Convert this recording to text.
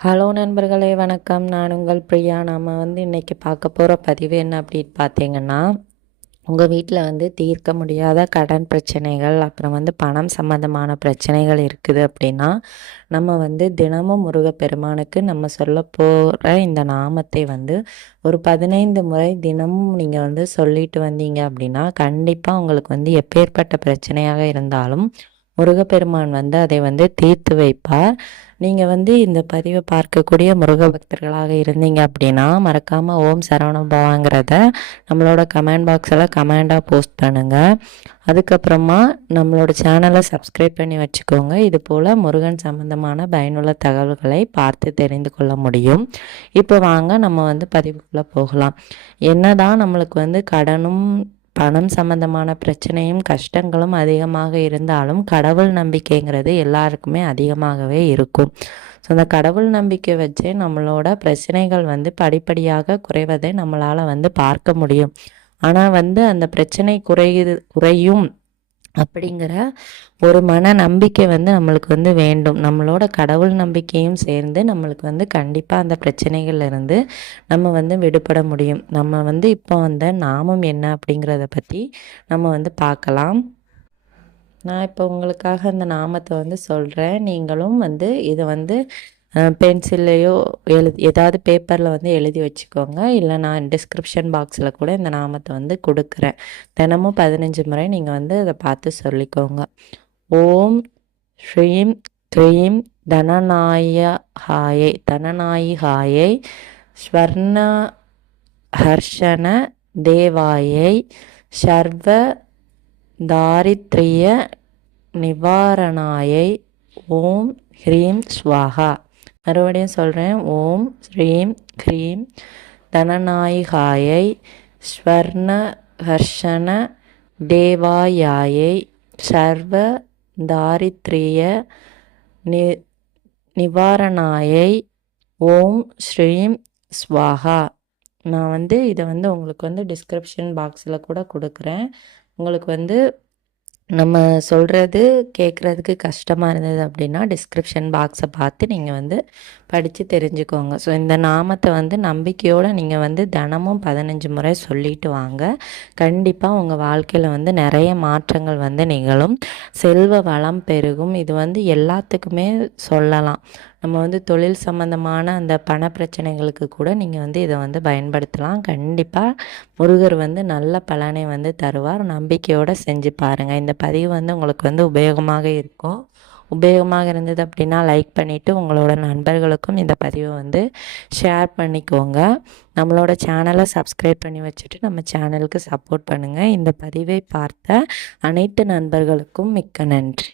Hello நண்பர்களே வணக்கம். நான் உங்கள் பிரியா. நாம் வந்து இன்றைக்கி பார்க்க போகிற பதிவு என்ன அப்படின்னு பார்த்தீங்கன்னா உங்கள் வீட்டில் வந்து தீர்க்க முடியாத கடன் பிரச்சனைகள் அப்புறம் வந்து பணம் சம்மந்தமான பிரச்சனைகள் இருக்குது அப்படின்னா நம்ம வந்து தினமும் முருகப்பெருமானுக்கு நம்ம சொல்ல போகிற இந்த நாமத்தை வந்து ஒரு பதினைந்து முறை தினமும் நீங்கள் வந்து சொல்லிட்டு வந்தீங்க அப்படின்னா கண்டிப்பாக உங்களுக்கு வந்து எப்பேற்பட்ட பிரச்சனையாக இருந்தாலும் முருகப்பெருமான் வந்து அதை வந்து தீர்த்து வைப்பார். நீங்கள் வந்து இந்த பதிவை பார்க்கக்கூடிய முருக பக்தர்களாக இருந்தீங்க அப்படின்னா மறக்காமல் ஓம் சரவணபவாங்கிறத நம்மளோட கமெண்ட் பாக்ஸில் கமெண்டாக போஸ்ட் பண்ணுங்கள் அதுக்கப்புறமா நம்மளோட சேனலை சப்ஸ்கிரைப் பண்ணி வச்சுக்கோங்க. இது போல் முருகன் சம்மந்தமான பயனுள்ள தகவல்களை பார்த்து தெரிந்து கொள்ள முடியும். இப்போ வாங்க நம்ம வந்து பதிவுக்குள்ளே போகலாம். என்னதான் நம்மளுக்கு வந்து கடனும் பணம் சம்பந்தமான பிரச்சனையும் கஷ்டங்களும் அதிகமாக இருந்தாலும் கடவுள் நம்பிக்கைங்கிறது எல்லாருக்குமே அதிகமாகவே இருக்கும். ஸோ அந்த கடவுள் நம்பிக்கை வச்சே நம்மளோட பிரச்சனைகள் வந்து படிப்படியாக குறைவதை நம்மளால் வந்து பார்க்க முடியும். ஆனால் வந்து அந்த பிரச்சனை குறையுது குறையும் அப்படிங்கிற ஒரு மன நம்பிக்கை வந்து நம்மளுக்கு வந்து வேண்டும். நம்மளோட கடவுள் நம்பிக்கையும் சேர்ந்து நம்மளுக்கு வந்து கண்டிப்பாக அந்த பிரச்சனைகள்லேருந்து நம்ம வந்து விடுபட முடியும். நம்ம வந்து இப்போ வந்த நாமம் என்ன அப்படிங்கிறத பற்றி நம்ம வந்து பார்க்கலாம். நான் இப்போ உங்களுக்காக அந்த நாமத்தை வந்து சொல்கிறேன் நீங்களும் வந்து இதை வந்து பென்சில்லையோ எழுதி ஏதாவது பேப்பரில் வந்து எழுதி வச்சுக்கோங்க. இல்லை நான் டிஸ்கிரிப்ஷன் பாக்ஸில் கூட இந்த நாமத்தை வந்து கொடுக்குறேன். தினமும் பதினஞ்சு முறை நீங்கள் வந்து அதை பார்த்து சொல்லிக்கோங்க. ஓம் ஸ்ரீம் க்ரீம் தனநாயகாயை தனநாயிகாயை ஸ்வர்ண ஹர்ஷன தேவாயை சர்வ தாரித்ரிய நிவாரணாயை ஓம் ஹ்ரீம் ஸ்வாகா மறுபடியும் சொல்கிறேன் ஓம் ஸ்ரீம் க்ரீம் தனநாயகாயை ஸ்வர்ண ஹர்ஷன தேவாயாயை சர்வ தாரித்ரிய நி நிவாரணாயை ஓம் ஸ்ரீம் ஸ்வாகா. நான் வந்து இதை வந்து உங்களுக்கு வந்து டிஸ்கிரிப்ஷன் பாக்ஸில் கூட கொடுக்குறேன். உங்களுக்கு வந்து நம்ம சொல்கிறது கேட்குறதுக்கு கஷ்டமாக இருந்தது அப்படின்னா டிஸ்கிரிப்ஷன் பாக்ஸை பார்த்து நீங்கள் வந்து படித்து தெரிஞ்சுக்கோங்க. ஸோ இந்த நாமத்தை வந்து நம்பிக்கையோடு நீங்கள் வந்து தினமும் பதினஞ்சு முறை சொல்லிட்டு வாங்க. கண்டிப்பாக உங்கள் வாழ்க்கையில் வந்து நிறைய மாற்றங்கள் வந்து நிகழும். செல்வ வளம் பெருகும். இது வந்து எல்லாத்துக்குமே சொல்லலாம். நம்ம வந்து தொழில் சம்மந்தமான அந்த பண பிரச்சனைகளுக்கு கூட நீங்கள் வந்து இதை வந்து பயன்படுத்தலாம். கண்டிப்பாக முருகர் வந்து நல்ல பலனை வந்து தருவார். நம்பிக்கையோடு செஞ்சு பாருங்கள் இந்த பதிவு வந்து உங்களுக்கு வந்து உபயோகமாக இருக்கும். உபயோகமாக இருந்தது அப்படின்னா லைக் பண்ணிவிட்டு உங்களோட நண்பர்களுக்கும் இந்த பதிவை வந்து ஷேர் பண்ணிக்கோங்க. நம்மளோட சேனலை சப்ஸ்கிரைப் பண்ணி வச்சுட்டு நம்ம சேனலுக்கு சப்போர்ட் பண்ணுங்கள் இந்த பதிவை பார்த்த அனைத்து நண்பர்களுக்கும் மிக்க நன்றி.